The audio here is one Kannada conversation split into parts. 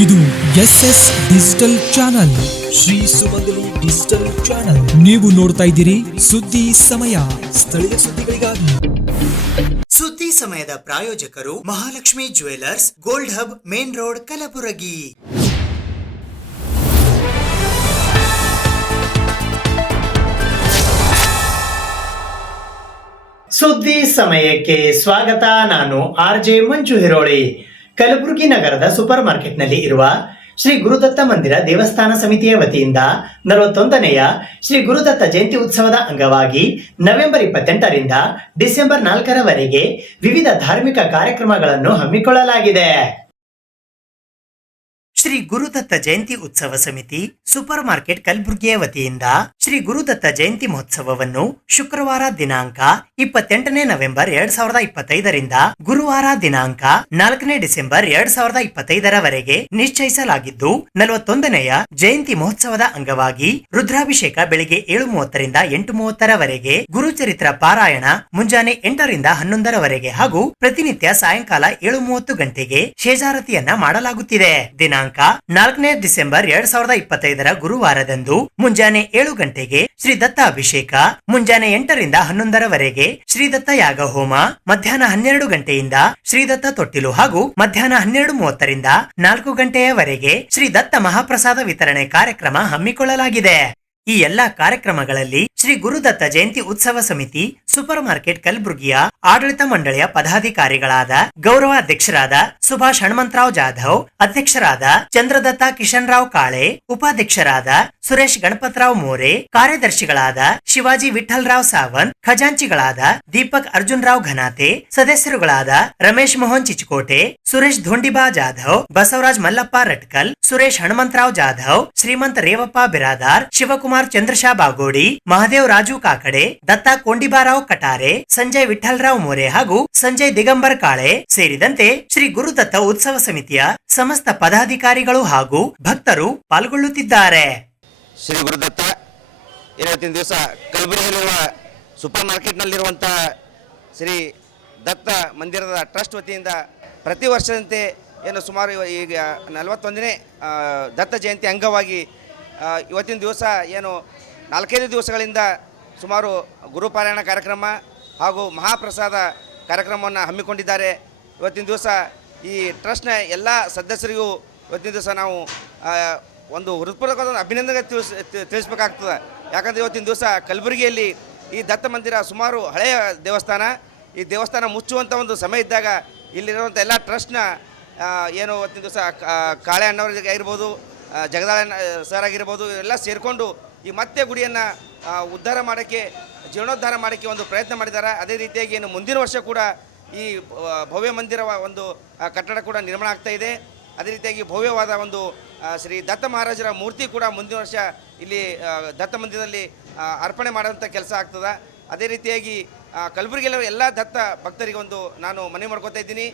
ಇದು SS ಡಿಜಿಟಲ್ ಚಾನಲ್, ಶ್ರೀ ಸುಮಂಗಲಿ ಡಿಜಿಟಲ್ ಚಾನಲ್. ನೀವು ನೋಡ್ತಾ ಇದ್ದೀರಿ ಸುದ್ದಿ ಸಮಯ, ಸ್ಥಳೀಯ ಸುದ್ದಿಗಳಿಗಾಗಿ. ಸುದ್ದಿ ಸಮಯದ ಪ್ರಾಯೋಜಕರು Mahalakshmi jewellers, gold hub, main road, Kalaburagi. ಸುದ್ದಿ ಸಮಯಕ್ಕೆ ಸ್ವಾಗತ. ನಾನು RJ ಮಂಜು ಹಿರೋಳಿ. ಕಲಬುರಗಿ ನಗರದ ಸೂಪರ್ ಮಾರ್ಕೆಟ್ನಲ್ಲಿ ಇರುವ ಶ್ರೀ ಗುರುದತ್ತ ಮಂದಿರ ದೇವಸ್ಥಾನ ಸಮಿತಿಯ ವತಿಯಿಂದ 41ನೆಯ ಶ್ರೀ ಗುರುದತ್ತ ಜಯಂತಿ ಉತ್ಸವದ ಅಂಗವಾಗಿ ನವೆಂಬರ್ 28ರಿಂದ ಡಿಸೆಂಬರ್ 4ರವರೆಗೆ ವಿವಿಧ ಧಾರ್ಮಿಕ ಕಾರ್ಯಕ್ರಮಗಳನ್ನು ಹಮ್ಮಿಕೊಳ್ಳಲಾಗಿದೆ. ಶ್ರೀ ಗುರುದತ್ತ ಜಯಂತಿ ಉತ್ಸವ ಸಮಿತಿ ಸೂಪರ್ ಮಾರ್ಕೆಟ್ ಕಲಬುರಗಿಯ ವತಿಯಿಂದ ಶ್ರೀ ಗುರುದತ್ತ ಜಯಂತಿ ಮಹೋತ್ಸವವನ್ನು ಶುಕ್ರವಾರ ದಿನಾಂಕ 28 ನವೆಂಬರ್ 2025ರಿಂದ ಗುರುವಾರ ದಿನಾಂಕ 4 ಡಿಸೆಂಬರ್ 2025ರವರೆಗೆ ನಿಶ್ಚಯಿಸಲಾಗಿದ್ದು, 41ನೆಯ ಜಯಂತಿ ಮಹೋತ್ಸವದ ಅಂಗವಾಗಿ ರುದ್ರಾಭಿಷೇಕ ಬೆಳಿಗ್ಗೆ 7:30ರಿಂದ 8:30ರವರೆಗೆ, ಗುರುಚರಿತ್ರ ಪಾರಾಯಣ ಮುಂಜಾನೆ 8ರಿಂದ 11ರವರೆಗೆ ಹಾಗೂ ಪ್ರತಿನಿತ್ಯ ಸಾಯಂಕಾಲ 7:30 ಗಂಟೆಗೆ ಶೇಜಾರತಿಯನ್ನ ಮಾಡಲಾಗುತ್ತಿದೆ. ದಿನಾಂಕ 4 ಡಿಸೆಂಬರ್ 2025ರ ಗುರುವಾರದಂದು ಮುಂಜಾನೆ 7 ಗಂಟೆಗೆ ಶ್ರೀ ದತ್ತ ಅಭಿಷೇಕ, ಮುಂಜಾನೆ 8ರಿಂದ 11ರವರೆಗೆ ಶ್ರೀದತ್ತ ಯಾಗ ಹೋಮ, ಮಧ್ಯಾಹ್ನ 12 ಗಂಟೆಯಿಂದ ಶ್ರೀದತ್ತ ತೊಟ್ಟಿಲು ಹಾಗೂ ಮಧ್ಯಾಹ್ನ 12:30ರಿಂದ 4 ಗಂಟೆಯವರೆಗೆ ಶ್ರೀ ದತ್ತ ಮಹಾಪ್ರಸಾದ ವಿತರಣೆ ಕಾರ್ಯಕ್ರಮ ಹಮ್ಮಿಕೊಳ್ಳಲಾಗಿದೆ. ಈ ಎಲ್ಲಾ ಕಾರ್ಯಕ್ರಮಗಳಲ್ಲಿ ಶ್ರೀ ಗುರುದತ್ತ ಜಯಂತಿ ಉತ್ಸವ ಸಮಿತಿ ಸೂಪರ್ ಮಾರ್ಕೆಟ್ ಕಲಬುರಗಿಯ ಆಡಳಿತ ಮಂಡಳಿಯ ಪದಾಧಿಕಾರಿಗಳಾದ ಗೌರವ ಅಧ್ಯಕ್ಷರಾದ ಸುಭಾಷ್ ಹನುಮಂತರಾವ್ ಜಾಧವ್, ಅಧ್ಯಕ್ಷರಾದ ಚಂದ್ರದತ್ತ ಕಿಶನ್ ರಾವ್ ಕಾಳೆ, ಉಪಾಧ್ಯಕ್ಷರಾದ ಸುರೇಶ್ ಗಣಪತರಾವ್ ಮೋರೆ, ಕಾರ್ಯದರ್ಶಿಗಳಾದ ಶಿವಾಜಿ ವಿಠಲ್ ರಾವ್ ಸಾವಂತ್, ಖಜಾಂಚಿಗಳಾದ ದೀಪಕ್ ಅರ್ಜುನ್ ರಾವ್ ಘನಾತೆ, ಸದಸ್ಯರುಗಳಾದ ರಮೇಶ್ ಮೋಹನ್ ಚಿಚಕೋಟೆ, ಸುರೇಶ್ ಧೋಂಡಿಬಾ ಜಾಧವ್, ಬಸವರಾಜ್ ಮಲ್ಲಪ್ಪ ರಟ್ಕಲ್, ಸುರೇಶ್ ಹನುಮಂತರಾವ್ ಜಾಧವ್, ಶ್ರೀಮಂತ ರೇವಪ್ಪ ಬಿರಾದಾರ್, ಶಿವಕುಮಾರ್ ಚಂದ್ರಶಾ ಬಾಗೋಡಿ, ಮಹದೇವ್ ರಾಜು ಕಾಕಡೆ, ದತ್ತಾ ಕೊಂಡಿಬಾರಾವ್ ಕಟಾರೆ, ಸಂಜಯ್ ವಿಠಲ್ ರಾವ್ ಮೋರೆ ಹಾಗೂ ಸಂಜಯ್ ದಿಗಂಬರ್ ಕಾಳೆ ಸೇರಿದಂತೆ ಶ್ರೀ ಗುರುದತ್ತ ಉತ್ಸವ ಸಮಿತಿಯ ಸಮಸ್ತ ಪದಾಧಿಕಾರಿಗಳು ಹಾಗೂ ಭಕ್ತರು ಪಾಲ್ಗೊಳ್ಳುತ್ತಿದ್ದಾರೆ. ಶ್ರೀ ಗುರುದತ್ತ ಇವತ್ತಿನ ದಿವಸ ಕಲಬುರಗಿಯಲ್ಲಿರುವ ಸೂಪರ್ ಮಾರ್ಕೆಟ್ನಲ್ಲಿರುವಂತಹ ಶ್ರೀ ದತ್ತ ಮಂದಿರದ ಟ್ರಸ್ಟ್ ವತಿಯಿಂದ ಪ್ರತಿ ವರ್ಷದಂತೆ ಏನು ಸುಮಾರು ಈಗ 41ನೇ ದತ್ತ ಜಯಂತಿ ಅಂಗವಾಗಿ ಇವತ್ತಿನ ದಿವಸ ಏನು 4-5 ದಿವಸಗಳಿಂದ ಸುಮಾರು ಗುರುಪಾರಾಯಣ ಕಾರ್ಯಕ್ರಮ ಹಾಗೂ ಮಹಾಪ್ರಸಾದ ಕಾರ್ಯಕ್ರಮವನ್ನು ಹಮ್ಮಿಕೊಂಡಿದ್ದಾರೆ. ಇವತ್ತಿನ ದಿವಸ ಈ ಟ್ರಸ್ಟ್ನ ಎಲ್ಲ ಸದಸ್ಯರಿಗೂ ಇವತ್ತಿನ ದಿವಸ ನಾವು ಒಂದು ಹೃತ್ಪೂರ್ವಕವಾದ ಅಭಿನಂದನೆ ತಿಳಿಸ್ಬೇಕಾಗ್ತದೆ. ಯಾಕಂದರೆ ಇವತ್ತಿನ ದಿವಸ ಕಲಬುರಗಿಯಲ್ಲಿ ಈ ದತ್ತ ಮಂದಿರ ಸುಮಾರು ಹಳೆಯ ದೇವಸ್ಥಾನ. ಈ ದೇವಸ್ಥಾನ ಮುಚ್ಚುವಂಥ ಒಂದು ಸಮಯ ಇದ್ದಾಗ ಇಲ್ಲಿರುವಂಥ ಎಲ್ಲ ಟ್ರಸ್ಟ್ನ ಏನು ಇವತ್ತಿನ ದಿವಸ ಕಾಳೆ ಅಣ್ಣವ್ರಿಗೆ ಆಗಿರ್ಬೋದು, ಜಗದಾಳ ಸರ್ ಆಗಿರ್ಬೋದು, ಎಲ್ಲ ಸೇರಿಕೊಂಡು ಈ ಮತ್ತೆ ಗುಡಿಯನ್ನು ಉದ್ಧಾರ ಮಾಡೋಕ್ಕೆ, ಜೀರ್ಣೋದ್ಧಾರ ಮಾಡೋಕ್ಕೆ ಒಂದು ಪ್ರಯತ್ನ ಮಾಡಿದ್ದಾರೆ. ಅದೇ ರೀತಿಯಾಗಿ ಏನು ಮುಂದಿನ ವರ್ಷ ಕೂಡ ಈ ಭವ್ಯ ಮಂದಿರ ಒಂದು ಕಟ್ಟಡ ಕೂಡ ನಿರ್ಮಾಣ ಆಗ್ತಾ ಇದೆ. ಅದೇ ರೀತಿಯಾಗಿ ಭವ್ಯವಾದ ಒಂದು ಶ್ರೀ ದತ್ತ ಮಹಾರಾಜರ ಮೂರ್ತಿ ಕೂಡ ಮುಂದಿನ ವರ್ಷ ಇಲ್ಲಿ ದತ್ತ ಮಂದಿರದಲ್ಲಿ ಅರ್ಪಣೆ ಮಾಡುವಂಥ ಕೆಲಸ ಆಗ್ತದೆ. ಅದೇ ರೀತಿಯಾಗಿ ಕಲಬುರಗಿಯಲ್ಲಿರುವ ಎಲ್ಲ ದತ್ತ ಭಕ್ತರಿಗೆ ಒಂದು ನಾನು ಮನವಿ ಮಾಡ್ಕೋತಾ ಇದ್ದೀನಿ.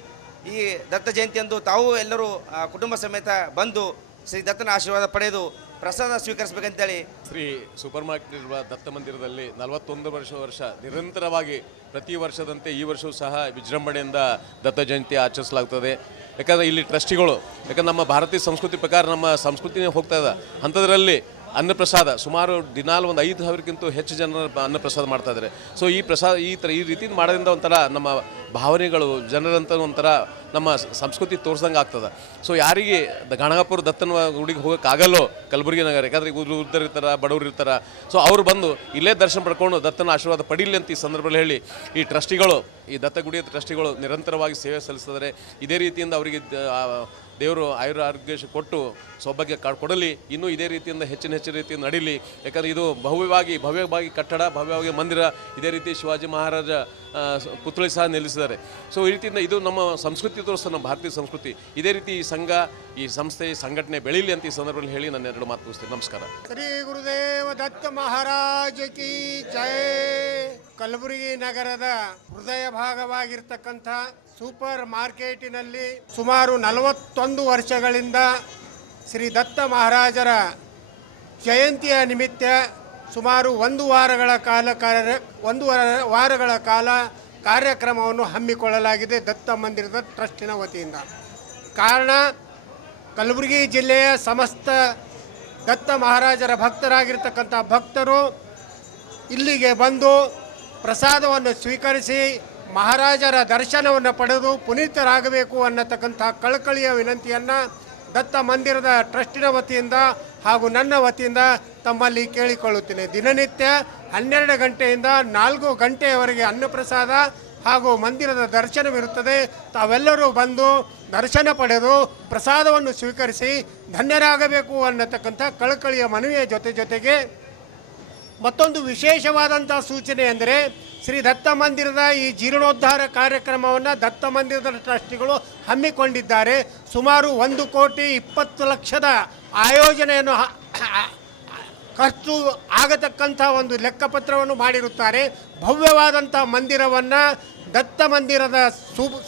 ಈ ದತ್ತ ಜಯಂತಿಯಂದು ತಾವು ಎಲ್ಲರೂ ಕುಟುಂಬ ಸಮೇತ ಬಂದು ಶ್ರೀ ದತ್ತನ ಆಶೀರ್ವಾದ ಪಡೆದು ಪ್ರಸಾದ ಸ್ವೀಕರಿಸಬೇಕಂತೇಳಿ ಶ್ರೀ ಸೂಪರ್ ಮಾರ್ಕೆಟ್ ಇರುವ ದತ್ತ ಮಂದಿರದಲ್ಲಿ 41 ವರ್ಷ ನಿರಂತರವಾಗಿ ಪ್ರತಿ ವರ್ಷದಂತೆ ಈ ವರ್ಷವೂ ಸಹ ವಿಜೃಂಭಣೆಯಿಂದ ದತ್ತ ಜಯಂತಿ ಆಚರಿಸಲಾಗ್ತದೆ. ಯಾಕಂದರೆ ಇಲ್ಲಿ ಟ್ರಸ್ಟಿಗಳು, ಯಾಕಂದ್ರೆ ನಮ್ಮ ಭಾರತೀಯ ಸಂಸ್ಕೃತಿ ಪ್ರಕಾರ ನಮ್ಮ ಸಂಸ್ಕೃತಿನೇ ಹೋಗ್ತಾ ಇದೆ. ಅಂಥದ್ರಲ್ಲಿ ಅನ್ನಪ್ರಸಾದ ಸುಮಾರು ದಿನಾಲು ಒಂದು 5,000ಕ್ಕಿಂತ ಹೆಚ್ಚು ಜನರ ಅನ್ನಪ್ರಸಾದ ಮಾಡ್ತಾಯಿದ್ದಾರೆ. ಸೊ ಈ ಪ್ರಸಾದ ಈ ರೀತಿ ಮಾಡೋದ್ರಿಂದ ಒಂಥರ ನಮ್ಮ ಭಾವನೆಗಳು ಜನರಂತ ಒಂಥರ ನಮ್ಮ ಸಂಸ್ಕೃತಿ ತೋರ್ಸಂಗೆ ಆಗ್ತದೆ. ಸೊ ಯಾರಿಗೆ ಗಣಗಾಪುರ ದತ್ತನ ಗುಡಿಗೆ ಹೋಗೋಕ್ಕಾಗಲ್ಲೋ ಕಲಬುರಗಿ ನಗರ, ಯಾಕಂದರೆ ವೃದ್ಧರು ಇರ್ತಾರೆ, ಬಡವರು ಇರ್ತಾರೆ. ಸೊ ಅವರು ಬಂದು ಇಲ್ಲೇ ದರ್ಶನ ಪಡ್ಕೊಂಡು ದತ್ತನ ಆಶೀರ್ವಾದ ಪಡೀಲಿ ಅಂತ ಈ ಸಂದರ್ಭದಲ್ಲಿ ಹೇಳಿ ಈ ಟ್ರಸ್ಟಿಗಳು, ಈ ದತ್ತ ಗುಡಿಯ ಟ್ರಸ್ಟಿಗಳು ನಿರಂತರವಾಗಿ ಸೇವೆ ಸಲ್ಲಿಸ್ತಿದ್ದಾರೆ. ಇದೇ ರೀತಿಯಿಂದ ಅವರಿಗೆ ದೇವರು ಆರೋಗ್ಯ ಕೊಟ್ಟು ಸೌಭಾಗ್ಯ ಕೊಡಲಿ. ಇನ್ನೂ ಇದೇ ರೀತಿಯಿಂದ ಹೆಚ್ಚಿನ ರೀತಿಯಿಂದ ನಡೀಲಿ. ಯಾಕಂದರೆ ಇದು ಭವ್ಯವಾಗಿ ಕಟ್ಟಡ, ಭವ್ಯವಾಗಿ ಮಂದಿರ, ಇದೇ ರೀತಿ ಶಿವಾಜಿ ಮಹಾರಾಜ ಪುತ್ಥಳಿ ಸಹ ನಿಲ್ಲಿಸಿದ್ದಾರೆ. ಸೊ ಈ ರೀತಿಯಿಂದ ಇದು ನಮ್ಮ ಸಂಸ್ಕೃತಿ ತೋರಿಸ್ತದೆ, ನಮ್ಮ ಭಾರತೀಯ ಸಂಸ್ಕೃತಿ. ಇದೇ ರೀತಿ ಈ ಸಂಘ, ಈ ಸಂಸ್ಥೆ, ಈ ಸಂಘಟನೆ ಬೆಳೀಲಿ ಅಂತ ಈ ಸಂದರ್ಭದಲ್ಲಿ ಹೇಳಿ ನನ್ನ 2 ಮಾತು ಮುಗಿಸ್ತೇನೆ. ನಮಸ್ಕಾರ. ಶ್ರೀ ಗುರುದೇವ ದತ್ತ ಮಹಾರಾಜ ಕಿ ಜಯ. ಕಲಬುರಗಿ ನಗರದ ಹೃದಯ ಭಾಗವಾಗಿರ್ತಕ್ಕಂಥ ಸೂಪರ್ ಮಾರ್ಕೆಟಿನಲ್ಲಿ ಸುಮಾರು 41 ವರ್ಷಗಳಿಂದ ಶ್ರೀ ದತ್ತ ಮಹಾರಾಜರ ಜಯಂತಿಯ ನಿಮಿತ್ತ ಸುಮಾರು 1 ವಾರಗಳ ಕಾಲ ಕಾರ್ಯಕ್ರಮವನ್ನು ಹಮ್ಮಿಕೊಳ್ಳಲಾಗಿದೆ ದತ್ತ ಮಂದಿರದ ಟ್ರಸ್ಟಿನ ವತಿಯಿಂದ. ಕಾರಣ ಕಲಬುರಗಿ ಜಿಲ್ಲೆಯ ಸಮಸ್ತ ದತ್ತ ಮಹಾರಾಜರ ಭಕ್ತರಾಗಿರ್ತಕ್ಕಂಥ ಭಕ್ತರು ಇಲ್ಲಿಗೆ ಬಂದು ಪ್ರಸಾದವನ್ನು ಸ್ವೀಕರಿಸಿ ಮಹಾರಾಜರ ದರ್ಶನವನ್ನು ಪಡೆದು ಪುನೀತರಾಗಬೇಕು ಅನ್ನತಕ್ಕಂಥ ಕಳಕಳಿಯ ವಿನಂತಿಯನ್ನು ದತ್ತ ಮಂದಿರದ ಟ್ರಸ್ಟಿನ ವತಿಯಿಂದ ಹಾಗೂ ನನ್ನ ವತಿಯಿಂದ ತಮ್ಮಲ್ಲಿ ಕೇಳಿಕೊಳ್ಳುತ್ತೇನೆ. ದಿನನಿತ್ಯ 12 ಗಂಟೆಯಿಂದ 4 ಗಂಟೆಯವರೆಗೆ ಅನ್ನಪ್ರಸಾದ ಹಾಗೂ ಮಂದಿರದ ದರ್ಶನವಿರುತ್ತದೆ. ತಾವೆಲ್ಲರೂ ಬಂದು ದರ್ಶನ ಪಡೆದು ಪ್ರಸಾದವನ್ನು ಸ್ವೀಕರಿಸಿ ಧನ್ಯರಾಗಬೇಕು ಅನ್ನತಕ್ಕಂಥ ಕಳಕಳಿಯ ಮನವಿಯ ಜೊತೆಗೆ ಮತ್ತೊಂದು ವಿಶೇಷವಾದಂಥ ಸೂಚನೆ ಎಂದರೆ ಶ್ರೀ ದತ್ತ ಮಂದಿರದ ಈ ಜೀರ್ಣೋದ್ಧಾರ ಕಾರ್ಯಕ್ರಮವನ್ನು ದತ್ತ ಮಂದಿರದ ಟ್ರಸ್ಟಿಗಳು ಹಮ್ಮಿಕೊಂಡಿದ್ದಾರೆ. ಸುಮಾರು 1,20,00,000 ಆಯೋಜನೆಯನ್ನು ಖರ್ಚು ಆಗತಕ್ಕಂಥ ಒಂದು ಲೆಕ್ಕಪತ್ರವನ್ನು ಮಾಡಿರುತ್ತಾರೆ. ಭವ್ಯವಾದಂಥ ಮಂದಿರವನ್ನು ದತ್ತ ಮಂದಿರದ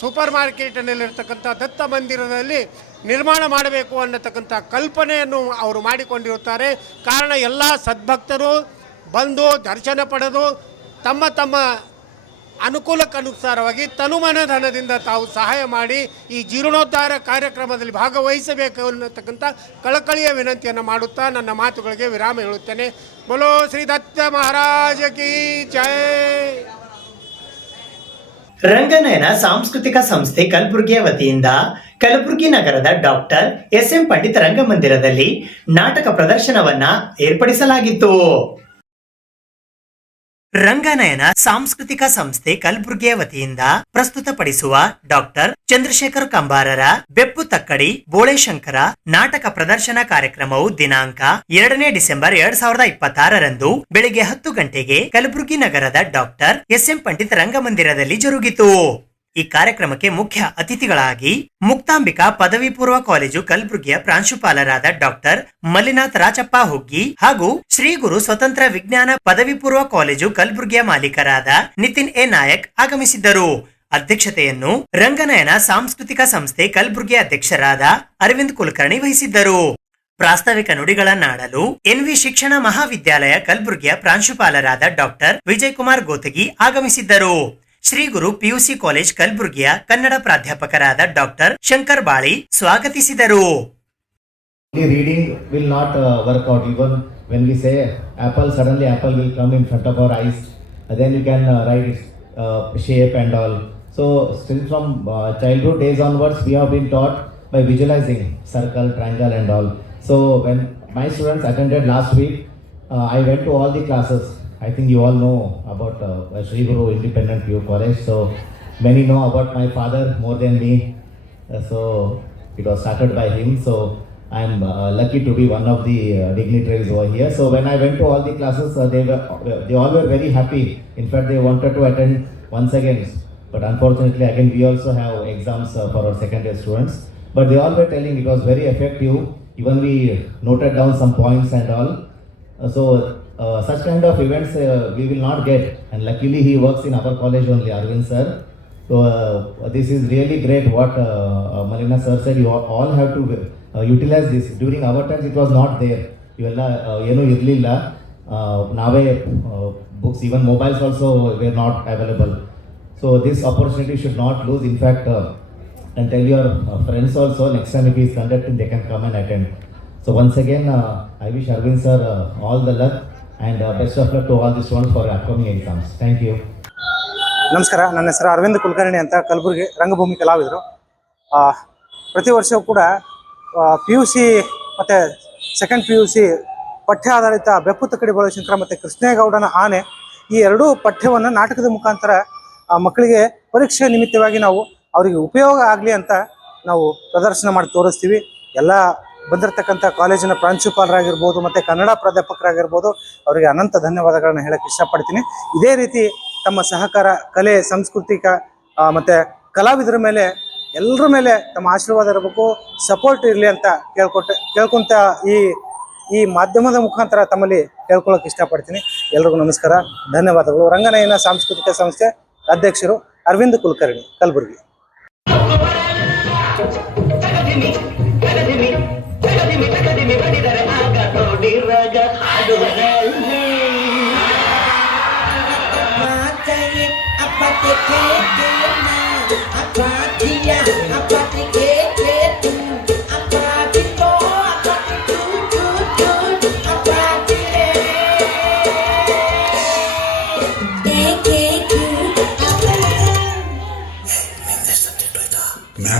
ಸೂಪರ್ ಮಾರ್ಕೆಟ್ನಲ್ಲಿರ್ತಕ್ಕಂಥ ದತ್ತ ಮಂದಿರದಲ್ಲಿ ನಿರ್ಮಾಣ ಮಾಡಬೇಕು ಅನ್ನತಕ್ಕಂಥ ಕಲ್ಪನೆಯನ್ನು ಅವರು ಮಾಡಿಕೊಂಡಿರುತ್ತಾರೆ. ಕಾರಣ ಎಲ್ಲ ಸದ್ಭಕ್ತರು ಬಂದು ದರ್ಶನ ಪಡೆದು ತಮ್ಮ ತಮ್ಮ ಅನುಕೂಲಕ್ಕನುಸಾರವಾಗಿ ತನುಮನಧನದಿಂದ ತಾವು ಸಹಾಯ ಮಾಡಿ ಈ ಜೀರ್ಣೋದ್ಧಾರ ಕಾರ್ಯಕ್ರಮದಲ್ಲಿ ಭಾಗವಹಿಸಬೇಕು ಅನ್ನತಕ್ಕಂಥ ಕಳಕಳಿಯ ವಿನಂತಿಯನ್ನು ಮಾಡುತ್ತಾ ನನ್ನ ಮಾತುಗಳಿಗೆ ವಿರಾಮ ಹೇಳುತ್ತೇನೆ. ಬೋಲೋ ಶ್ರೀ ದತ್ತ ಮಹಾರಾಜ ಕಿ ಜೈ. ರಂಗನಯನ ಸಾಂಸ್ಕೃತಿಕ ಸಂಸ್ಥೆ ಕಲಬುರಗಿಯ ವತಿಯಿಂದ ಕಲಬುರಗಿ ನಗರದ ಡಾಕ್ಟರ್ ಎಸ್.ಎಂ. ಪಂಡಿತ್ ರಂಗಮಂದಿರದಲ್ಲಿ ನಾಟಕ ಪ್ರದರ್ಶನವನ್ನ ಏರ್ಪಡಿಸಲಾಗಿತ್ತು. ರಂಗನಯನ ಸಾಂಸ್ಕೃತಿಕ ಸಂಸ್ಥೆ ಕಲಬುರಗಿಯ ವತಿಯಿಂದ ಪ್ರಸ್ತುತಪಡಿಸುವ ಡಾಕ್ಟರ್ ಚಂದ್ರಶೇಖರ್ ಕಂಬಾರರ ಬೆಪ್ಪು ತಕ್ಕಡಿ ಬೋಳೆಶಂಕರ ನಾಟಕ ಪ್ರದರ್ಶನ ಕಾರ್ಯಕ್ರಮವು ದಿನಾಂಕ 2 ಡಿಸೆಂಬರ್ 2026 ಬೆಳಿಗ್ಗೆ 10 ಗಂಟೆಗೆ ಕಲಬುರಗಿ ನಗರದ ಡಾಕ್ಟರ್ ಎಸ್.ಎಂ. ಪಂಡಿತ್ ರಂಗಮಂದಿರದಲ್ಲಿ ಜರುಗಿತು. ಈ ಕಾರ್ಯಕ್ರಮಕ್ಕೆ ಮುಖ್ಯ ಅತಿಥಿಗಳಾಗಿ ಮುಕ್ತಾಂಬಿಕಾ ಪದವಿ ಪೂರ್ವ ಕಾಲೇಜು ಕಲಬುರಗಿಯ ಪ್ರಾಂಶುಪಾಲರಾದ ಡಾಕ್ಟರ್ ಮಲ್ಲಿನಾಥ್ ರಾಚಪ್ಪ ಹುಗ್ಗಿ ಹಾಗೂ ಶ್ರೀ ಗುರು ಸ್ವತಂತ್ರ ವಿಜ್ಞಾನ ಪದವಿ ಪೂರ್ವ ಕಾಲೇಜು ಕಲಬುರಗಿಯ ಮಾಲೀಕರಾದ ನಿತಿನ್ ಎ ನಾಯಕ್ ಆಗಮಿಸಿದ್ದರು. ಅಧ್ಯಕ್ಷತೆಯನ್ನು ರಂಗನಯನ ಸಾಂಸ್ಕೃತಿಕ ಸಂಸ್ಥೆ ಕಲಬುರಗಿ ಅಧ್ಯಕ್ಷರಾದ ಅರವಿಂದ್ ಕುಲಕರ್ಣಿ ವಹಿಸಿದ್ದರು. ಪ್ರಾಸ್ತಾವಿಕ ನುಡಿಗಳನ್ನಾಡಲು ಎನ್ವಿ ಶಿಕ್ಷಣ ಮಹಾವಿದ್ಯಾಲಯ ಕಲಬುರಗಿಯ ಪ್ರಾಂಶುಪಾಲರಾದ ಡಾಕ್ಟರ್ ವಿಜಯ್ ಕುಮಾರ್ ಗೋತಗಿ ಆಗಮಿಸಿದ್ದರು. ಶ್ರೀ ಗುರು ಪಿಯುಸಿ ಕಾಲೇಜ್ ಕಲಬುರಗಿಯ ಕನ್ನಡ ಪ್ರಾಧ್ಯಾಪಕರಾದ ಡಾಕ್ಟರ್ ಶಂಕರ್ ಬಾಳಿ ಸ್ವಾಗತಿಸಿದರು. Reading will not work out. Even when we say apple, suddenly apple will come in front of our eyes. Then you can write its shape and all. So still from childhood days onwards, we have been taught by visualizing circle, triangle and all. So when my students attended last week, I went to all the classes. I think you all know about Sri Guru Independent Pure College. So many know about my father more than me. So it was started by him. So I am lucky to be one of the dignitaries over here. So when I went to all the classes, they all were very happy. In fact, they wanted to attend once again. But unfortunately, again we also have exams for our second year students. But they all were telling it was very effective. Even we noted down some points and all. Such kind of events we will not get, and luckily he works in our college only, Arvind sir. So this is really great what Malina sir said. You all have to utilize this. During our times it was not there. ಇವೆಲ್ಲ ಏನೂ ಇರಲಿಲ್ಲ. ನಾವೇ books, even mobiles also were not available. So this opportunity should not lose. In fact, and tell your friends also, next time if he is conducting, they can come and attend. So once again, I wish Arvind sir all the luck and best of luck to all the students for upcoming exams. Thank you. ನಮಸ್ಕಾರ, ನನ್ನ ಹೆಸರು ಅರವಿಂದ್ ಕುಲಕರ್ಣಿ ಅಂತ, ಕಲಬುರಗಿ ರಂಗಭೂಮಿ ಕಲಾವಿದರು. ಪ್ರತಿ ವರ್ಷವೂ ಕೂಡ PUC ಮತ್ತು ಸೆಕೆಂಡ್ PUC ಪಠ್ಯ ಆಧಾರಿತ ಬೆಪ್ಪು ತಕ್ಕಡಿ ಬೋಳೆಶಂಕರ ಮತ್ತು ಕೃಷ್ಣೇಗೌಡನ ಆನೆ, ಈ ಎರಡೂ ಪಠ್ಯವನ್ನು ನಾಟಕದ ಮುಖಾಂತರ ಮಕ್ಕಳಿಗೆ ಪರೀಕ್ಷೆ ನಿಮಿತ್ತವಾಗಿ ನಾವು ಅವರಿಗೆ ಉಪಯೋಗ ಆಗಲಿ ಅಂತ ನಾವು ಪ್ರದರ್ಶನ ಮಾಡಿ ತೋರಿಸ್ತೀವಿ. ಎಲ್ಲ ಬಂದಿರತಕ್ಕಂಥ ಕಾಲೇಜಿನ ಪ್ರಾಂಶುಪಾಲರಾಗಿರ್ಬೋದು ಮತ್ತು ಕನ್ನಡ ಪ್ರಾಧ್ಯಾಪಕರಾಗಿರ್ಬೋದು, ಅವರಿಗೆ ಅನಂತ ಧನ್ಯವಾದಗಳನ್ನು ಹೇಳಕ್ಕೆ ಇಷ್ಟಪಡ್ತೀನಿ. ಇದೇ ರೀತಿ ತಮ್ಮ ಸಹಕಾರ, ಕಲೆ, ಸಾಂಸ್ಕೃತಿಕ ಮತ್ತು ಕಲಾವಿದರ ಮೇಲೆ, ಎಲ್ಲರ ಮೇಲೆ ತಮ್ಮ ಆಶೀರ್ವಾದ ಇರಬೇಕು, ಸಪೋರ್ಟ್ ಇರಲಿ ಅಂತ ಕೇಳ್ಕೊಂತ ಈ ಮಾಧ್ಯಮದ ಮುಖಾಂತರ ತಮ್ಮಲ್ಲಿ ಕೇಳ್ಕೊಳ್ಳೋಕೆ ಇಷ್ಟಪಡ್ತೀನಿ. ಎಲ್ರಿಗೂ ನಮಸ್ಕಾರ, ಧನ್ಯವಾದಗಳು. ರಂಗನಯನ ಸಾಂಸ್ಕೃತಿಕ ಸಂಸ್ಥೆ ಅಧ್ಯಕ್ಷರು Aravind Kulkarni, Kalaburagi. Apa dia, apa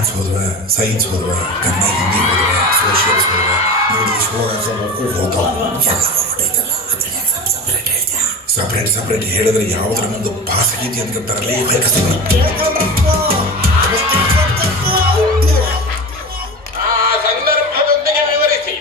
maths ಹೋದ್ರೆ, ಸೈನ್ಸ್ ಹೋದ್ರೆ, ಕನ್ನಡ ಹಿಂದಿ ಹೋದ್ರೆ, ಸೋಷಿಯಲ್ಸ್ ಹೋದ್ರೆ, ಇಂಗ್ಲೀಷ್ ಸಪ್ರೇಟ್ ಹೇಳಿದ್ರೆ ಯಾವುದ್ರ ಮುಂದೆ ಪಾಸ್ ಆಗೈತಿ ಅಂದ್ಕೊಂತಾರಲ್ಲ ಈ ಸಂದರ್ಭದೊಂದಿಗೆ ವಿವರಿಸಿ.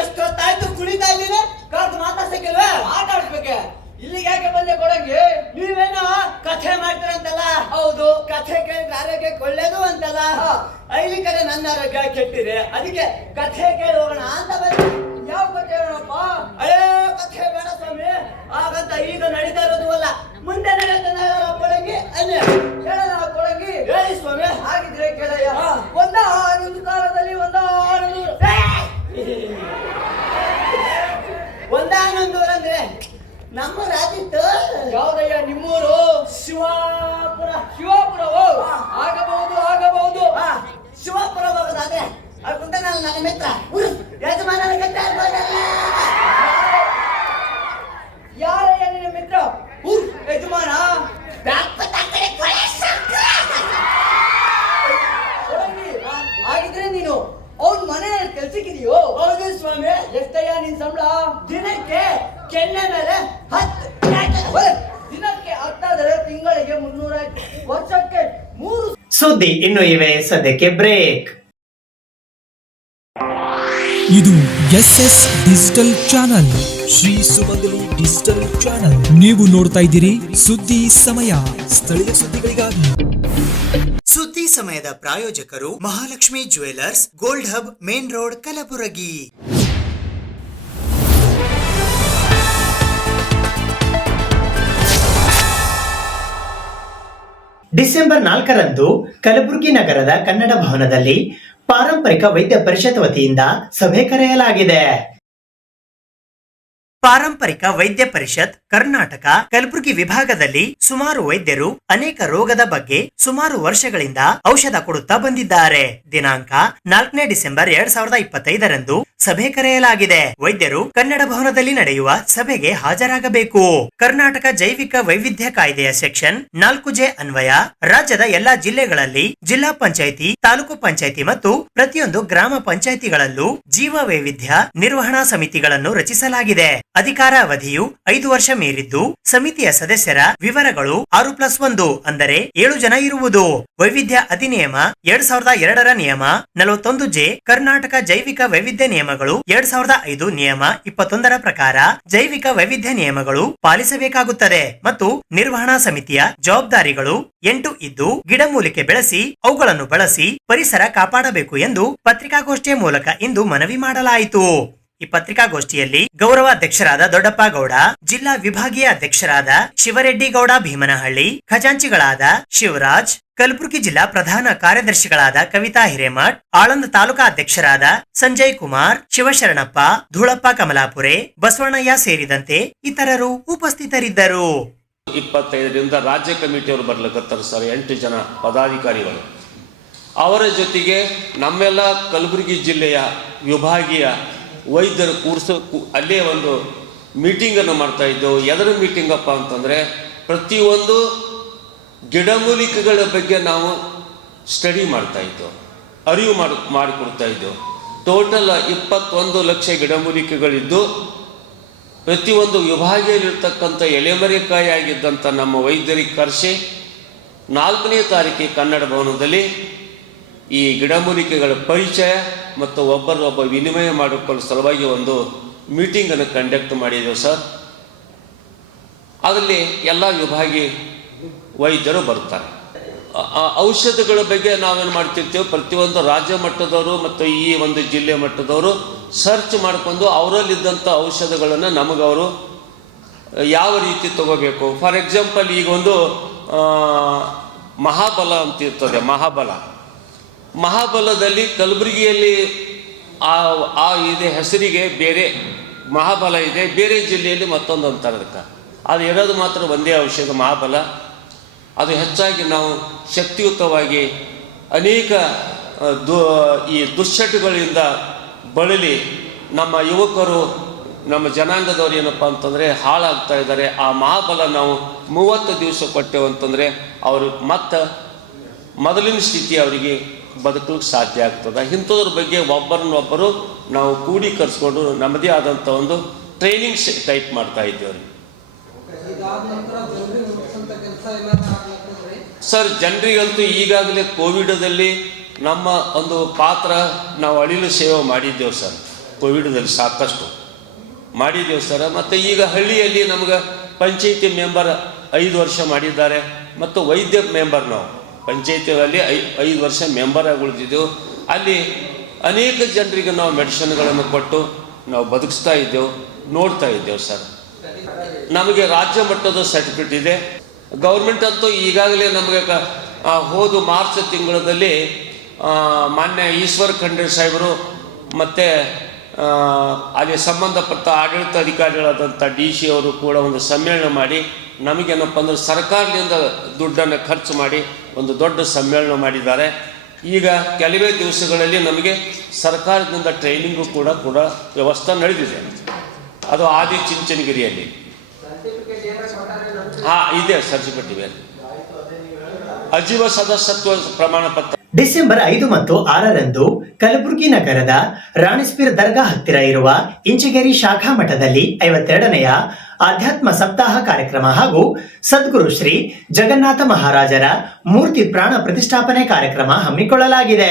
ಎಷ್ಟೊತ್ತಾಯ್ತು ಕುಣಿತಾ ಇದ್ದೀನಿ, ಕರೆದು ಮಾತಾಡ್ಸಕ್ಕಿಲ್ವೇ? ಮಾತಾಡ್ಸ್ಬೇಕೆ? ಇಲ್ಲಿಗೆ ಯಾಕೆ ಬಂದೆ ಕೊಡಂಗಿ? ನೀವೇನೋ ಕಥೆ ಮಾಡ್ತೀರಂತಲ್ಲ? ಹೌದು, ಕಥೆ ಕೇಳಿದ್ರೆ ಆರೋಗ್ಯಕ್ಕೆ ಒಳ್ಳೇದು ಅಂತಲ್ಲ. ಐಲಿ ಕಡೆ ನನ್ನ ಆರೋಗ್ಯ ಕೆಟ್ಟಿದೆ, ಅದಕ್ಕೆ ಕಥೆ ಕೇಳಿ ಹೋಗೋಣ ಅಂತ ಬಂದೆ. ಯಾವ ಕಥೆ ಹೇಳೋಣಪ್ಪ? ಹಳೇ ಕಥೆ ಬೇಡ ಸ್ವಾಮಿ, ಹಾಗಂತ ಈಗ ನಡೀತಾ ಇರೋದು ಅಲ್ಲ, ಮುಂದೆ ನಡೆಯುತ್ತೆ ಕೊಡಂಗಿ. ಅಲ್ಲಿ ಹೇಳೋಣ ಕೊಡಂಗಿ. ಹೇಳಿ ಸ್ವಾಮಿ. ಹಾಗಿದ್ರೆ ಕೇಳಯ್ಯ. ಒಂದಾನೊಂದು ಕಾಲದಲ್ಲಿ ಒಂದಾನೊಂದೂರು ಅಂದ್ರೆ ನಮ್ಮ ರಾಜಿತ್ತು. ಯಾವ್ದಯ್ಯ ನಿಮ್ಮೂರು? ಶಿವಾಪುರ. ಆಗಬಹುದು. ಶಿವಾಪುರ ಹೋಗೋದಾದ್ರೆ ಅದಕ್ಕಂತ ನನ್ನ ಮಿತ್ರ ಯಜಮಾನನ ಕಥೆ ಆಗ್ಬೋದಲ್ಲ. ಯಾರಯ್ಯ ನಿನ್ನ ಮಿತ್ರ? ಯಜಮಾನ ಆಗಿದ್ರೆ ನೀನು ಅವ್ನ ಮನೆ ಕೆಲ್ಸಕ್ಕಿದೆಯೋ? ಹೌದು ಸ್ವಾಮಿ. ಎಷ್ಟಯ್ಯ ನಿನ್ ಸಂಬಳ? ದಿನಕ್ಕೆ ಕೆನ್ನೆ ಮೇಲೆ 10. ದಿನಕ್ಕೆ 10 ತಿಂಗಳಿಗೆ 300, ವರ್ಷಕ್ಕೆ 3. ಸುದ್ದಿ ಇನ್ನು ಇವೆ, ಸದ್ಯಕ್ಕೆ ಬ್ರೇಕ್. ಇದು SS ಡಿಜಿಟಲ್ ಚಾನಲ್, ಶ್ರೀ ಸುಮಂಗಲಿ ಡಿಜಿಟಲ್ ಚಾನಲ್. ನೀವು ನೋಡ್ತಾ ಇದ್ದೀರಿ ಸುದ್ದಿ ಸಮಯ, ಸ್ಥಳೀಯ ಸುದ್ದಿಗಳಿಗಾಗಿ. ಸುದ್ದಿ ಸಮಯದ ಪ್ರಾಯೋಜಕರು Mahalakshmi jewellers, gold hub, main road, Kalaburagi. December 4ರಂದು ಕಲಬುರಗಿ ನಗರದ ಕನ್ನಡ ಭವನದಲ್ಲಿ ಪಾರಂಪರಿಕ ವೈದ್ಯ ಪರಿಷತ್ ವತಿಯಿಂದ ಸಭೆ ಕರೆಯಲಾಗಿದೆ. ಪಾರಂಪರಿಕ ವೈದ್ಯ ಪರಿಷತ್ ಕರ್ನಾಟಕ ಕಲಬುರಗಿ ವಿಭಾಗದಲ್ಲಿ ಸುಮಾರು ವೈದ್ಯರು ಅನೇಕ ರೋಗದ ಬಗ್ಗೆ ಸುಮಾರು ವರ್ಷಗಳಿಂದ ಔಷಧ ಕೊಡುತ್ತಾ ಬಂದಿದ್ದಾರೆ. ದಿನಾಂಕ 4ನೇ ಡಿಸೆಂಬರ್ 2025ರಂದು ಸಭೆ ಕರೆಯಲಾಗಿದೆ. ವೈದ್ಯರು ಕನ್ನಡ ಭವನದಲ್ಲಿ ನಡೆಯುವ ಸಭೆಗೆ ಹಾಜರಾಗಬೇಕು. ಕರ್ನಾಟಕ ಜೈವಿಕ ವೈವಿಧ್ಯ ಕಾಯ್ದೆಯ ಸೆಕ್ಷನ್ 4J ಅನ್ವಯ ರಾಜ್ಯದ ಎಲ್ಲಾ ಜಿಲ್ಲೆಗಳಲ್ಲಿ ಜಿಲ್ಲಾ ಪಂಚಾಯಿತಿ, ತಾಲೂಕು ಪಂಚಾಯಿತಿ ಮತ್ತು ಪ್ರತಿಯೊಂದು ಗ್ರಾಮ ಪಂಚಾಯಿತಿಗಳಲ್ಲೂ ಜೀವ ವೈವಿಧ್ಯ ನಿರ್ವಹಣಾ ಸಮಿತಿಗಳನ್ನು ರಚಿಸಲಾಗಿದೆ. ಅಧಿಕಾರ ಅವಧಿಯು 5 ವರ್ಷ ಮೀರಿದ್ದು, ಸಮಿತಿಯ ಸದಸ್ಯರ ವಿವರಗಳು 6+1 ಅಂದರೆ 7 ಜನ ಇರುವುದು. ವೈವಿಧ್ಯ ಅಧಿನಿಯಮ 2002ರ ನಿಯಮ 41J, ಕರ್ನಾಟಕ ಜೈವಿಕ ವೈವಿಧ್ಯ ನಿಯಮಗಳು 2005 ನಿಯಮ 21ರ ಪ್ರಕಾರ ಜೈವಿಕ ವೈವಿಧ್ಯ ನಿಯಮಗಳು ಪಾಲಿಸಬೇಕಾಗುತ್ತದೆ ಮತ್ತು ನಿರ್ವಹಣಾ ಸಮಿತಿಯ ಜವಾಬ್ದಾರಿಗಳು 8 ಇದ್ದು, ಗಿಡಮೂಲಿಕೆ ಬೆಳೆಸಿ ಅವುಗಳನ್ನು ಬಳಸಿ ಪರಿಸರ ಕಾಪಾಡಬೇಕು ಎಂದು ಪತ್ರಿಕಾಗೋಷ್ಠಿಯ ಮೂಲಕ ಇಂದು ಮನವಿ ಮಾಡಲಾಯಿತು. ಈ ಪತ್ರಿಕಾಗೋಷ್ಠಿಯಲ್ಲಿ ಗೌರವ ಅಧ್ಯಕ್ಷರಾದ ದೊಡ್ಡಪ್ಪ ಗೌಡ, ಜಿಲ್ಲಾ ವಿಭಾಗೀಯ ಅಧ್ಯಕ್ಷರಾದ ಶಿವರೆಡ್ಡಿ ಗೌಡ ಭೀಮನಹಳ್ಳಿ, ಖಜಾಂಚಿಗಳಾದ ಶಿವರಾಜ್, ಕಲಬುರಗಿ ಜಿಲ್ಲಾ ಪ್ರಧಾನ ಕಾರ್ಯದರ್ಶಿಗಳಾದ ಕವಿತಾ ಹಿರೇಮಠ್, ಆಳಂದ ತಾಲೂಕಾ ಅಧ್ಯಕ್ಷರಾದ ಸಂಜಯ್ ಕುಮಾರ್, ಶಿವಶರಣಪ್ಪ, ಧೂಳಪ್ಪ ಕಮಲಾಪುರೆ, ಬಸವಣ್ಣಯ್ಯ ಸೇರಿದಂತೆ ಇತರರು ಉಪಸ್ಥಿತರಿದ್ದರು. 25ರಿಂದ ರಾಜ್ಯ ಕಮಿಟಿಯವರು ಬರ್ಲಿಕ್ಕತ್ತಾರೆ ಸರ್, 8 ಜನ ಪದಾಧಿಕಾರಿಗಳು. ಅವರ ಜೊತೆಗೆ ನಮ್ಮೆಲ್ಲ ಕಲಬುರಗಿ ಜಿಲ್ಲೆಯ ವಿಭಾಗೀಯ ವೈದ್ಯರು ಅಲ್ಲೇ ಒಂದು ಮೀಟಿಂಗನ್ನು ಮಾಡ್ತಾ ಇದ್ದೆವು. ಎದರ ಮೀಟಿಂಗಪ್ಪ ಅಂತಂದರೆ, ಪ್ರತಿಯೊಂದು ಗಿಡಮೂಲಿಕೆಗಳ ಬಗ್ಗೆ ನಾವು ಸ್ಟಡಿ ಮಾಡ್ತಾ ಇದ್ದೆವು, ಅರಿವು ಮಾಡಿಕೊಡ್ತಾ ಇದ್ದೆವು. ಟೋಟಲ್ 21 ಲಕ್ಷ ಗಿಡಮೂಲಿಕೆಗಳಿದ್ದು, ಪ್ರತಿಯೊಂದು ವಿಭಾಗದಲ್ಲಿರ್ತಕ್ಕಂಥ ಎಲೆಮರೆಕಾಯಿ ಆಗಿದ್ದಂಥ ನಮ್ಮ ವೈದ್ಯರಿಗೆ ಕರೆಸಿ 4ನೇ ತಾರೀಕಿಗೆ ಕನ್ನಡ ಭವನದಲ್ಲಿ ಈ ಗಿಡಮೂಲಿಕೆಗಳ ಪರಿಚಯ ಮತ್ತು ಒಬ್ಬರೊಬ್ಬ ವಿನಿಮಯ ಮಾಡಿಕೊಳ್ಳೋ ಸಲುವಾಗಿ ಒಂದು ಮೀಟಿಂಗನ್ನು ಕಂಡಕ್ಟ್ ಮಾಡಿದ್ದೆವು ಸರ್. ಅದರಲ್ಲಿ ಎಲ್ಲ ವಿಭಾಗೀಯ ವೈದ್ಯರು ಬರ್ತಾರೆ. ಔಷಧಗಳ ಬಗ್ಗೆ ನಾವೇನು ಮಾಡ್ತಿರ್ತೀವಿ, ಪ್ರತಿಯೊಂದು ರಾಜ್ಯ ಮಟ್ಟದವರು ಮತ್ತು ಈ ಒಂದು ಜಿಲ್ಲೆ ಮಟ್ಟದವರು ಸರ್ಚ್ ಮಾಡಿಕೊಂಡು ಅವರಲ್ಲಿದ್ದಂಥ ಔಷಧಗಳನ್ನು ನಮಗವರು ಯಾವ ರೀತಿ ತಗೋಬೇಕು. ಫಾರ್ ಎಕ್ಸಾಂಪಲ್, ಈಗ ಒಂದು ಮಹಾಬಲ ಅಂತ ಇರ್ತದೆ. ಮಹಾಬಲದಲ್ಲಿ ಕಲಬುರಗಿಯಲ್ಲಿ ಇದೇ ಹೆಸರಿಗೆ ಬೇರೆ ಮಹಾಬಲ ಇದೆ, ಬೇರೆ ಜಿಲ್ಲೆಯಲ್ಲಿ ಮತ್ತೊಂದು ಅಂತಾರೆ ಅದಕ್ಕೆ. ಅದು ಇರೋದು ಮಾತ್ರ ಒಂದೇ ಔಷಧ ಮಹಾಬಲ. ಅದು ಹೆಚ್ಚಾಗಿ ನಾವು ಶಕ್ತಿಯುತವಾಗಿ ಅನೇಕ ಈ ದುಶ್ಚಟಗಳಿಂದ ಬಳಲಿ ನಮ್ಮ ಯುವಕರು, ನಮ್ಮ ಜನಾಂಗದವ್ರು ಏನಪ್ಪ ಅಂತಂದರೆ ಹಾಳಾಗ್ತಾ ಇದ್ದಾರೆ. ಆ ಮಹಾಬಲ ನಾವು 30 ದಿವಸ ಕೊಟ್ಟೆವು ಅಂತಂದರೆ ಅವರು ಮತ್ತೆ ಮೊದಲಿನ ಸ್ಥಿತಿ ಅವರಿಗೆ ಬದುಕಲಿಕ್ಕೆ ಸಾಧ್ಯ ಆಗ್ತದೆ. ಇಂಥದ್ರ ಬಗ್ಗೆ ಒಬ್ಬರನ್ನೊಬ್ಬರು ನಾವು ಕೂಡೀಕರಿಸ್ಕೊಂಡು ನಮ್ಮದೇ ಆದಂಥ ಒಂದು ಟ್ರೈನಿಂಗ್ ಟೈಪ್ ಮಾಡ್ತಾ ಇದ್ದೇವೆ. ಸರ್, ಜನರಿಗಂತೂ ಈಗಾಗಲೇ ಕೋವಿಡದಲ್ಲಿ ನಮ್ಮ ಒಂದು ಪಾತ್ರ ನಾವು ಅಳಿಲು ಸೇವೆ ಮಾಡಿದ್ದೇವೆ ಸರ್. ಕೋವಿಡದಲ್ಲಿ ಸಾಕಷ್ಟು ಮಾಡಿದ್ದೇವೆ ಸರ್. ಮತ್ತು ಈಗ ಹಳ್ಳಿಯಲ್ಲಿ ನಮ್ಗೆ ಪಂಚಾಯಿತಿ ಮೆಂಬರ್ 5 ವರ್ಷ ಮಾಡಿದ್ದಾರೆ, ಮತ್ತು ವೈದ್ಯ ಮೆಂಬರ್ ನಾವು ಪಂಚಾಯಿತಿಯಲ್ಲಿ 5 ವರ್ಷ ಮೆಂಬರ್ ಆಗಿ ಉಳಿದಿದ್ದೆವು. ಅಲ್ಲಿ ಅನೇಕ ಜನರಿಗೆ ನಾವು ಮೆಡಿಸಿನ್ಗಳನ್ನು ಕೊಟ್ಟು ನಾವು ಬದುಕಿಸ್ತಾ ಇದ್ದೆವು, ನೋಡ್ತಾ ಇದ್ದೇವೆ ಸರ್. ನಮಗೆ ರಾಜ್ಯ ಮಟ್ಟದ ಸರ್ಟಿಫಿಕೇಟ್ ಇದೆ. ಗೌರ್ಮೆಂಟ್ ಅಂತೂ ಈಗಾಗಲೇ ನಮಗೆ ಹೋದ ಮಾರ್ಚ್ ತಿಂಗಳಲ್ಲಿ ಮಾನ್ಯ ಈಶ್ವರ್ ಖಂಡ್ರೆ ಸಾಹೇಬರು ಮತ್ತು ಅಲ್ಲಿ ಸಂಬಂಧಪಟ್ಟ ಆಡಳಿತ ಅಧಿಕಾರಿಗಳಾದಂಥ DC ಅವರು ಕೂಡ ಒಂದು ಸಮ್ಮೇಳನ ಮಾಡಿ ನಮಗೇನಪ್ಪ ಅಂದ್ರೆ ಸರ್ಕಾರದಿಂದ ದುಡ್ಡನ್ನು ಖರ್ಚು ಮಾಡಿ ಒಂದು ದೊಡ್ಡ ಸಮ್ಮೇಳನ ಮಾಡಿದ್ದಾರೆ. ಈಗ ಕೆಲವೇ ದಿವಸಗಳಲ್ಲಿ ನಮಗೆ ಸರ್ಕಾರದಿಂದ ಟ್ರೈನಿಂಗು ಕೂಡ ವ್ಯವಸ್ಥೆ ನಡೆದಿದೆ. ಅದು ಆದಿಚುಂಚನಗಿರಿಯಲ್ಲಿ ಇದೆ ಸರ್ಟಿಫಿಕೇಟ್ ಇದೆ. ಅಜೀವ ಸದಸ್ಯತ್ವ ಪ್ರಮಾಣ ಪತ್ರ. ಡಿಸೆಂಬರ್ 5 ಮತ್ತು 6ರಂದು ಕಲಬುರಗಿ ನಗರದ ರಾಣಿಸ್ಪೀರ್ ದರ್ಗಾ ಹತ್ತಿರ ಇರುವ ಇಂಚಗೇರಿ ಶಾಖಾ ಮಠದಲ್ಲಿ 52ನೆಯ ಆಧ್ಯಾತ್ಮ ಸಪ್ತಾಹ ಕಾರ್ಯಕ್ರಮ ಹಾಗೂ ಸದ್ಗುರು ಶ್ರೀ ಜಗನ್ನಾಥ ಮಹಾರಾಜರ ಮೂರ್ತಿ ಪ್ರಾಣ ಪ್ರತಿಷ್ಠಾಪನೆ ಕಾರ್ಯಕ್ರಮ ಹಮ್ಮಿಕೊಳ್ಳಲಾಗಿದೆ.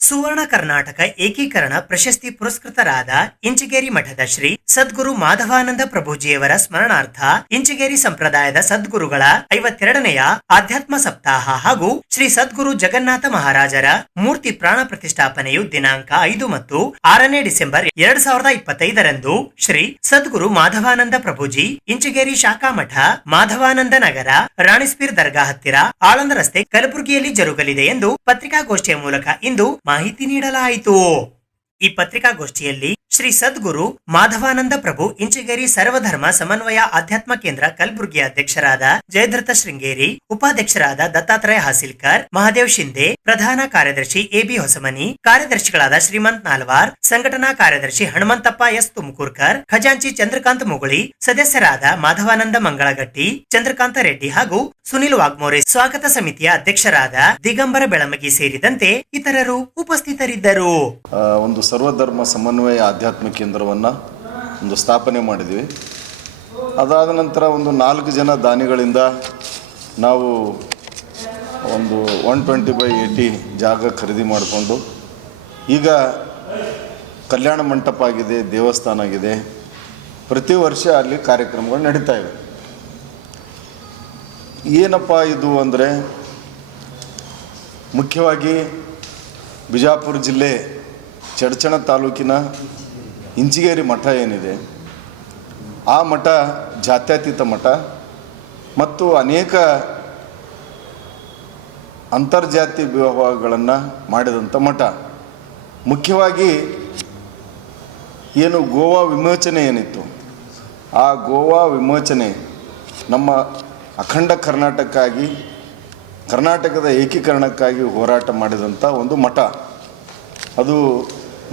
ಸುವರ್ಣ ಕರ್ನಾಟಕ ಏಕೀಕರಣ ಪ್ರಶಸ್ತಿ ಪುರಸ್ಕೃತರಾದ ಇಂಚಗೇರಿ ಮಠದ ಶ್ರೀ ಸದ್ಗುರು ಮಾಧವಾನಂದ ಪ್ರಭುಜಿಯವರ ಸ್ಮರಣಾರ್ಥ ಇಂಚಗೇರಿ ಸಂಪ್ರದಾಯದ ಸದ್ಗುರುಗಳ 52ನೆಯ ಆಧ್ಯಾತ್ಮ ಸಪ್ತಾಹ ಹಾಗೂ ಶ್ರೀ ಸದ್ಗುರು ಜಗನ್ನಾಥ ಮಹಾರಾಜರ ಮೂರ್ತಿ ಪ್ರಾಣ ಪ್ರತಿಷ್ಠಾಪನೆಯು ದಿನಾಂಕ 5 ಮತ್ತು 6ನೇ ಡಿಸೆಂಬರ್ 2025ರಂದು ಶ್ರೀ ಸದ್ಗುರು ಮಾಧವಾನಂದ ಪ್ರಭುಜಿ ಇಂಚಗೇರಿ ಶಾಖಾ ಮಠ, ಮಾಧವಾನಂದ ನಗರ, ರಾಣಿಸ್ಪೀರ್ ದರ್ಗಾ ಹತ್ತಿರ, ಆಳಂದ ರಸ್ತೆ, ಕಲಬುರಗಿಯಲ್ಲಿ ಜರುಗಲಿದೆ ಎಂದು ಪತ್ರಿಕಾಗೋಷ್ಠಿಯ ಮೂಲಕ ಇಂದು ಮಾಹಿತಿ ನೀಡಲಾಯಿತು. ಈ ಪತ್ರಿಕಾಗೋಷ್ಠಿಯಲ್ಲಿ ಶ್ರೀ ಸದ್ಗುರು ಮಾಧವಾನಂದ ಪ್ರಭು ಇಂಚಗೇರಿ ಸರ್ವಧರ್ಮ ಸಮನ್ವಯ ಆಧ್ಯಾತ್ಮ ಕೇಂದ್ರ ಕಲಬುರಗಿ ಅಧ್ಯಕ್ಷರಾದ ಜಯದ್ರಥ ಶೃಂಗೇರಿ, ಉಪಾಧ್ಯಕ್ಷರಾದ ದತ್ತಾತ್ರೇಯ ಹಾಸಿಲ್ಕರ್, ಮಹಾದೇವ್ ಶಿಂದೆ, ಪ್ರಧಾನ ಕಾರ್ಯದರ್ಶಿ AB ಹೊಸಮನಿ, ಕಾರ್ಯದರ್ಶಿಗಳಾದ ಶ್ರೀಮಂತ್ ನಾಲ್ವಾರ್, ಸಂಘಟನಾ ಕಾರ್ಯದರ್ಶಿ ಹನುಮಂತಪ್ಪ ಎಸ್ ತುಮಕೂರ್ಕರ್, ಖಜಾಂಚಿ ಚಂದ್ರಕಾಂತ್ ಮುಗುಳಿ, ಸದಸ್ಯರಾದ ಮಾಧವಾನಂದ ಮಂಗಳಗಟ್ಟಿ, ಚಂದ್ರಕಾಂತ ರೆಡ್ಡಿ ಹಾಗೂ ಸುನಿಲ್ ವಾಗ್ಮೋರೆ, ಸ್ವಾಗತ ಸಮಿತಿಯ ಅಧ್ಯಕ್ಷರಾದ ದಿಗಂಬರ ಬೆಳಮಗಿ ಸೇರಿದಂತೆ ಇತರರು ಉಪಸ್ಥಿತರಿದ್ದರು. ಒಂದು ಸರ್ವಧರ್ಮ ಸಮನ್ವಯ ಆಧ್ಯಾತ್ಮ ಕೇಂದ್ರವನ್ನು ಒಂದು ಸ್ಥಾಪನೆ ಮಾಡಿದ್ವಿ. ಅದಾದ ನಂತರ ಒಂದು 4 ಜನ ದಾನಿಗಳಿಂದ ನಾವು ಒಂದು 120/80 ಜಾಗ ಖರೀದಿ ಮಾಡಿಕೊಂಡು ಈಗ ಕಲ್ಯಾಣ ಮಂಟಪ ಆಗಿದೆ, ದೇವಸ್ಥಾನ ಆಗಿದೆ. ಪ್ರತಿ ವರ್ಷ ಅಲ್ಲಿ ಕಾರ್ಯಕ್ರಮಗಳು ನಡೀತಾ ಇವೆ. ಏನಪ್ಪ ಇದು ಅಂದರೆ ಮುಖ್ಯವಾಗಿ ಬಿಜಾಪುರ ಜಿಲ್ಲೆ ಚಡಚಣ ತಾಲೂಕಿನ ಇಂಚಿಗೇರಿ ಮಠ ಏನಿದೆ, ಆ ಮಠ ಜಾತ್ಯತೀತ ಮಠ ಮತ್ತು ಅನೇಕ ಅಂತರ್ಜಾತಿ ವಿವಾಹಗಳನ್ನು ಮಾಡಿದಂಥ ಮಠ. ಮುಖ್ಯವಾಗಿ ಏನು ಗೋವಾ ವಿಮೋಚನೆ ಏನಿತ್ತು, ಆ ಗೋವಾ ವಿಮೋಚನೆ ನಮ್ಮ ಅಖಂಡ ಕರ್ನಾಟಕದ ಏಕೀಕರಣಕ್ಕಾಗಿ ಹೋರಾಟ ಮಾಡಿದಂಥ ಒಂದು ಮಠ. ಅದು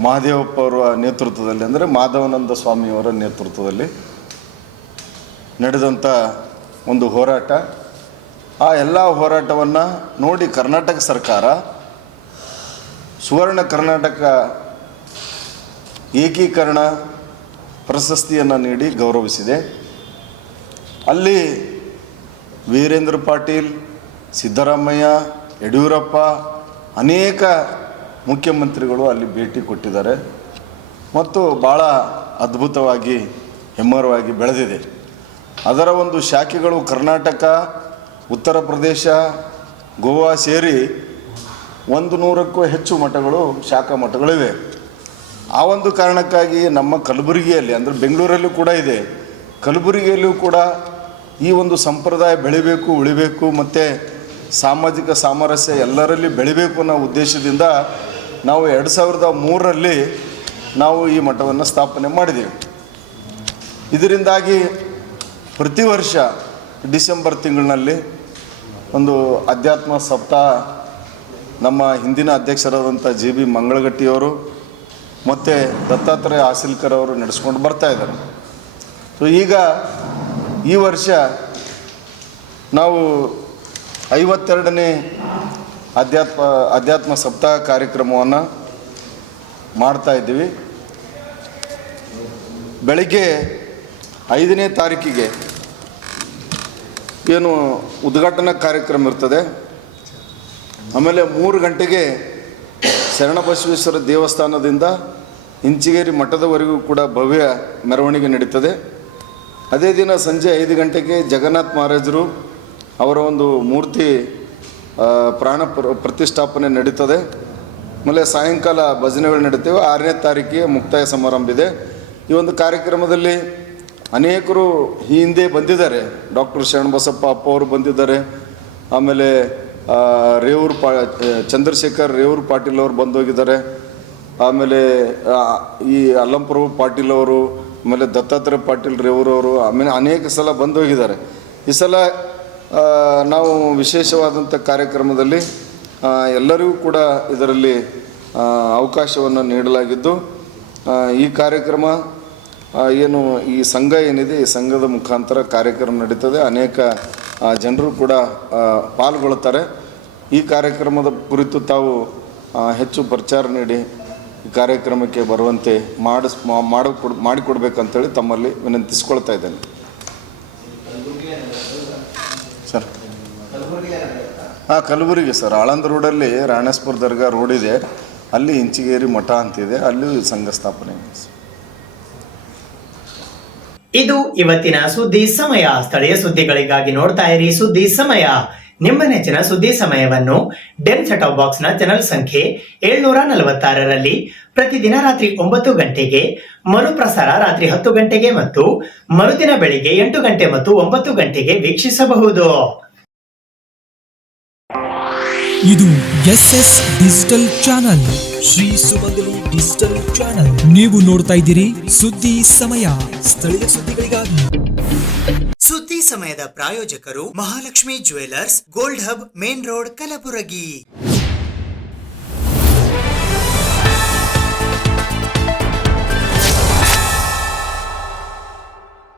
ಮಹಾದೇವಪ್ಪ ಅವರ ನೇತೃತ್ವದಲ್ಲಿ, ಅಂದರೆ ಮಾಧವಾನಂದ ಸ್ವಾಮಿಯವರ ನೇತೃತ್ವದಲ್ಲಿ ನಡೆದಂಥ ಒಂದು ಹೋರಾಟ. ಆ ಎಲ್ಲ ಹೋರಾಟವನ್ನು ನೋಡಿ ಕರ್ನಾಟಕ ಸರ್ಕಾರ ಸುವರ್ಣ ಕರ್ನಾಟಕ ಏಕೀಕರಣ ಪ್ರಶಸ್ತಿಯನ್ನು ನೀಡಿ ಗೌರವಿಸಿದೆ. ಅಲ್ಲಿ ವೀರೇಂದ್ರ ಪಾಟೀಲ್, ಸಿದ್ದರಾಮಯ್ಯ, ಯಡಿಯೂರಪ್ಪ, ಅನೇಕ ಮುಖ್ಯಮಂತ್ರಿಗಳು ಅಲ್ಲಿ ಭೇಟಿ ಕೊಟ್ಟಿದ್ದಾರೆ ಮತ್ತು ಭಾಳ ಅದ್ಭುತವಾಗಿ ಹೆಮ್ಮರವಾಗಿ ಬೆಳೆದಿದೆ. ಅದರ ಒಂದು ಶಾಖೆಗಳು ಕರ್ನಾಟಕ, ಉತ್ತರ ಪ್ರದೇಶ, ಗೋವಾ ಸೇರಿ 100ಕ್ಕೂ ಹೆಚ್ಚು ಮಠಗಳು, ಶಾಖಾ ಮಠಗಳಿವೆ. ಆ ಒಂದು ಕಾರಣಕ್ಕಾಗಿ ನಮ್ಮ ಕಲಬುರಗಿಯಲ್ಲಿ, ಅಂದರೆ ಬೆಂಗಳೂರಲ್ಲೂ ಕೂಡ ಇದೆ, ಕಲಬುರಗಿಯಲ್ಲೂ ಕೂಡ ಈ ಒಂದು ಸಂಪ್ರದಾಯ ಬೆಳಿಬೇಕು, ಉಳಿಬೇಕು ಮತ್ತು ಸಾಮಾಜಿಕ ಸಾಮರಸ್ಯ ಎಲ್ಲರಲ್ಲಿ ಬೆಳಿಬೇಕು ಅನ್ನೋ ಉದ್ದೇಶದಿಂದ ನಾವು 2003ರಲ್ಲಿ ನಾವು ಈ ಮಠವನ್ನು ಸ್ಥಾಪನೆ ಮಾಡಿದ್ದೀವಿ. ಇದರಿಂದಾಗಿ ಪ್ರತಿ ವರ್ಷ ಡಿಸೆಂಬರ್ ತಿಂಗಳಿನಲ್ಲಿ ಒಂದು ಅಧ್ಯಾತ್ಮ ಸಪ್ತಾಹ ನಮ್ಮ ಹಿಂದಿನ ಅಧ್ಯಕ್ಷರಾದಂಥ JB ಮಂಗಳಗಟ್ಟಿಯವರು ಮತ್ತು ದತ್ತಾತ್ರೇಯ ಆಸಿಲ್ಕರ್ ಅವರು ನಡೆಸ್ಕೊಂಡು ಬರ್ತಾಯಿದ್ದಾರೆ. ಸೊ ಈಗ ಈ ವರ್ಷ ನಾವು 52ನೇ ಅಧ್ಯಾತ್ಮ ಸಪ್ತಾಹ ಕಾರ್ಯಕ್ರಮವನ್ನು ಮಾಡ್ತಾಯಿದ್ದೀವಿ. ಬೆಳಗ್ಗೆ 5ನೇ ತಾರೀಕಿಗೆ ಏನು ಉದ್ಘಾಟನಾ ಕಾರ್ಯಕ್ರಮ ಇರ್ತದೆ. ಆಮೇಲೆ 3 ಗಂಟೆಗೆ ಶರಣಬಸವೇಶ್ವರ ದೇವಸ್ಥಾನದಿಂದ ಇಂಚಿಗೇರಿ ಮಠದವರೆಗೂ ಕೂಡ ಭವ್ಯ ಮೆರವಣಿಗೆ ನಡೀತದೆ. ಅದೇ ದಿನ ಸಂಜೆ 5 ಗಂಟೆಗೆ ಜಗನ್ನಾಥ ಮಹಾರಾಜರು ಅವರ ಒಂದು ಮೂರ್ತಿ ಪ್ರಾಣ ಪ್ರತಿಷ್ಠಾಪನೆ ನಡೀತದೆ. ಆಮೇಲೆ ಸಾಯಂಕಾಲ ಭಜನೆಗಳು ನಡೀತೇವೆ. 6ನೇ ತಾರೀಕಿಗೆ ಮುಕ್ತಾಯ ಸಮಾರಂಭ ಇದೆ. ಈ ಒಂದು ಕಾರ್ಯಕ್ರಮದಲ್ಲಿ ಅನೇಕರು ಈ ಹಿಂದೆ ಬಂದಿದ್ದಾರೆ. ಡಾಕ್ಟರ್ ಶರಣಬಸಪ್ಪ ಅಪ್ಪ ಅವರು ಬಂದಿದ್ದಾರೆ. ಆಮೇಲೆ ಚಂದ್ರಶೇಖರ್ ರೇವೂರು ಪಾಟೀಲ್ ಅವರು ಬಂದೋಗಿದ್ದಾರೆ. ಆಮೇಲೆ ಈ ಅಲ್ಲಂಪ್ರಭು ಪಾಟೀಲ್ ಅವರು, ಆಮೇಲೆ ದತ್ತಾತ್ರೇಯ ಪಾಟೀಲ್ ರೇವೂರು ಅವರು, ಆಮೇಲೆ ಅನೇಕ ಸಲ ಬಂದೋಗಿದ್ದಾರೆ. ಈ ಸಲ ನಾವು ವಿಶೇಷವಾದಂಥ ಕಾರ್ಯಕ್ರಮದಲ್ಲಿ ಎಲ್ಲರಿಗೂ ಕೂಡ ಇದರಲ್ಲಿ ಅವಕಾಶವನ್ನು ನೀಡಲಾಗಿದ್ದು, ಈ ಕಾರ್ಯಕ್ರಮ ಏನು ಈ ಸಂಘ ಏನಿದೆ, ಈ ಸಂಘದ ಮುಖಾಂತರ ಕಾರ್ಯಕ್ರಮ ನಡೀತದೆ. ಅನೇಕ ಜನರು ಕೂಡ ಪಾಲ್ಗೊಳ್ಳುತ್ತಾರೆ. ಈ ಕಾರ್ಯಕ್ರಮದ ಕುರಿತು ತಾವು ಹೆಚ್ಚು ಪ್ರಚಾರ ನೀಡಿ ಈ ಕಾರ್ಯಕ್ರಮಕ್ಕೆ ಬರುವಂತೆ ಮಾಡಿಕೊಡ್ಬೇಕಂತೇಳಿ ತಮ್ಮಲ್ಲಿ ವಿನಂತಿಸ್ಕೊಳ್ತಾ ಇದ್ದೇನೆ. ಸರ್ ಕಲಬುರಗಿ ಸರ್, ಆಳಂದ ರೋಡಲ್ಲಿ ರಾಣೇಶ್ಪುರ ದರ್ಗಾ ರೋಡ್ ಇದೆ, ಅಲ್ಲಿ ಇಂಚಿಗೇರಿ ಮಠ ಅಂತಿದೆ, ಅಲ್ಲಿ ಸಂಘ ಸ್ಥಾಪನೆ. ಇದು ಇವತ್ತಿನ ಸುದ್ದಿ ಸಮಯ. ಸ್ಥಳೀಯ ಸುದ್ದಿಗಳಿಗಾಗಿ ನೋಡ್ತಾ ಇರಿ ಸುದ್ದಿ ಸಮಯ. ನಿಮ್ಮ ನೆಚ್ಚಿನ ಸುದ್ದಿ ಸಮಯವನ್ನು ಡೆನ್ ಸೆಟ್ ಬಾಕ್ಸ್ ನ ಚಾನೆಲ್ ಸಂಖ್ಯೆ 746ರಲ್ಲಿ ಪ್ರತಿದಿನ ರಾತ್ರಿ 9 ಗಂಟೆಗೆ, ಮರುಪ್ರಸಾರ ರಾತ್ರಿ 10 ಗಂಟೆಗೆ ಮತ್ತು ಮರುದಿನ ಬೆಳಿಗ್ಗೆ 8 ಗಂಟೆ ಮತ್ತು 9 ಗಂಟೆಗೆ ವೀಕ್ಷಿಸಬಹುದು. ಇದು SS ಡಿಜಿಟಲ್ ಚಾನಲ್, ಶ್ರೀ ಸುಮಂಗಲಿ ಡಿಜಿಟಲ್ ಚಾನಲ್. ನೀವು ನೋಡ್ತಾ ಇದ್ದೀರಿ ಸುದ್ದಿ ಸಮಯ, ಸ್ಥಳೀಯ ಸುದ್ದಿಗಳಿಗಾಗಿ. ಸುದ್ದಿ ಸಮಯದ ಪ್ರಾಯೋಜಕರು Mahalakshmi jewellers, gold hub, main road, Kalaburagi.